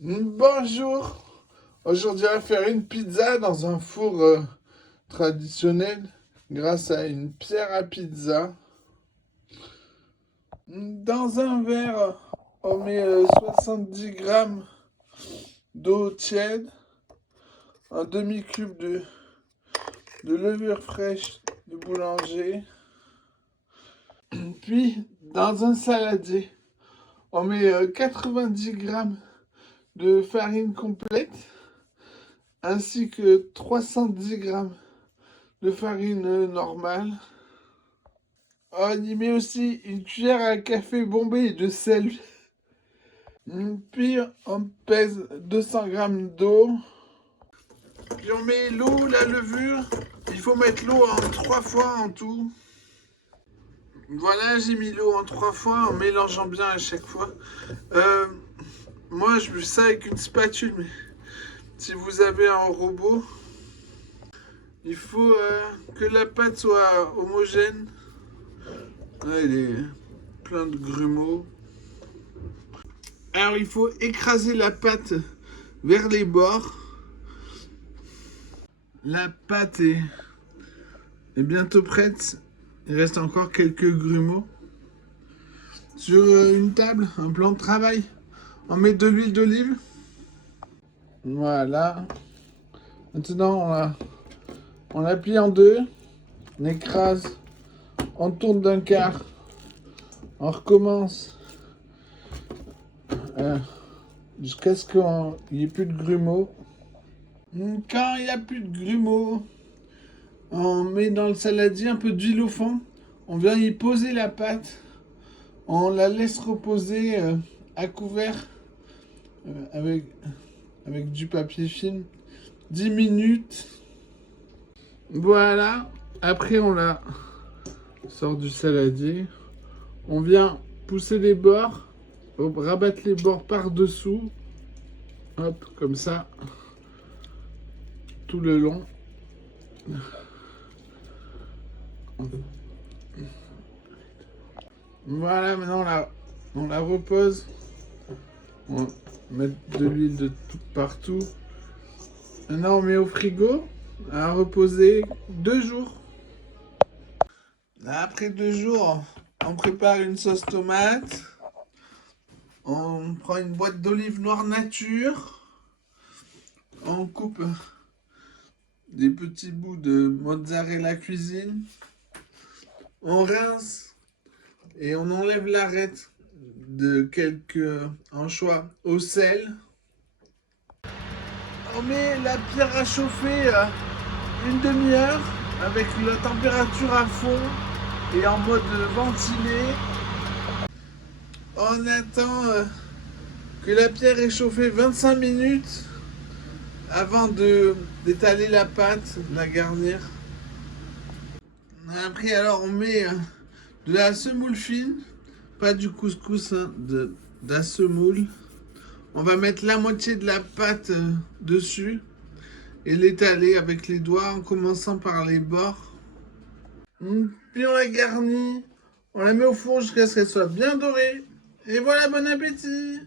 Bonjour. Aujourd'hui, on va faire une pizza dans un four traditionnel grâce à une pierre à pizza. Dans un verre, on met 70 grammes d'eau tiède, un demi-cube de levure fraîche de boulanger. Puis, dans un saladier, on met 90 grammes de farine complète ainsi que 310 grammes de farine normale. On y met aussi une cuillère à café bombée de sel. Puis on pèse 200 grammes d'eau. Puis on met l'eau, la levure. Il faut mettre l'eau en 3 fois en tout. Voilà, j'ai mis l'eau en 3 fois en mélangeant bien à chaque fois. Moi, je fais ça avec une spatule, mais si vous avez un robot, il faut que la pâte soit homogène. Là, il est plein de grumeaux. Alors, il faut écraser la pâte vers les bords. La pâte est bientôt prête. Il reste encore quelques grumeaux. Sur une table, un plan de travail, on met de l'huile d'olive. Voilà. Maintenant, on la plie en deux. On écrase. On tourne d'un quart. On recommence. Jusqu'à ce qu'il n'y ait plus de grumeaux. Quand il n'y a plus de grumeaux, on met dans le saladier un peu d'huile au fond. On vient y poser la pâte. On la laisse reposer à couvert avec du papier film 10 minutes. Voilà. Après, on la sort du saladier. On vient pousser les bords. Rabattre les bords par-dessous. Hop, comme ça. Tout le long. Voilà, maintenant on la repose. On met de l'huile de tout partout. Maintenant on met au frigo à reposer 2 jours. Après 2 jours, on prépare une sauce tomate. On prend une boîte d'olive noire nature. On coupe des petits bouts de mozzarella cuisine. On rince et on enlève l'arête de quelques anchois au sel. On met la pierre à chauffer une demi-heure avec la température à fond et en mode ventilé. On attend que la pierre ait chauffé 25 minutes avant d'étaler la pâte, de la garnir. Après, alors, on met de la semoule fine, pas du couscous, hein, de la semoule. On va mettre la moitié de la pâte dessus et l'étaler avec les doigts en commençant par les bords. Puis on la garnit, on la met au four jusqu'à ce qu'elle soit bien dorée. Et voilà, bon appétit!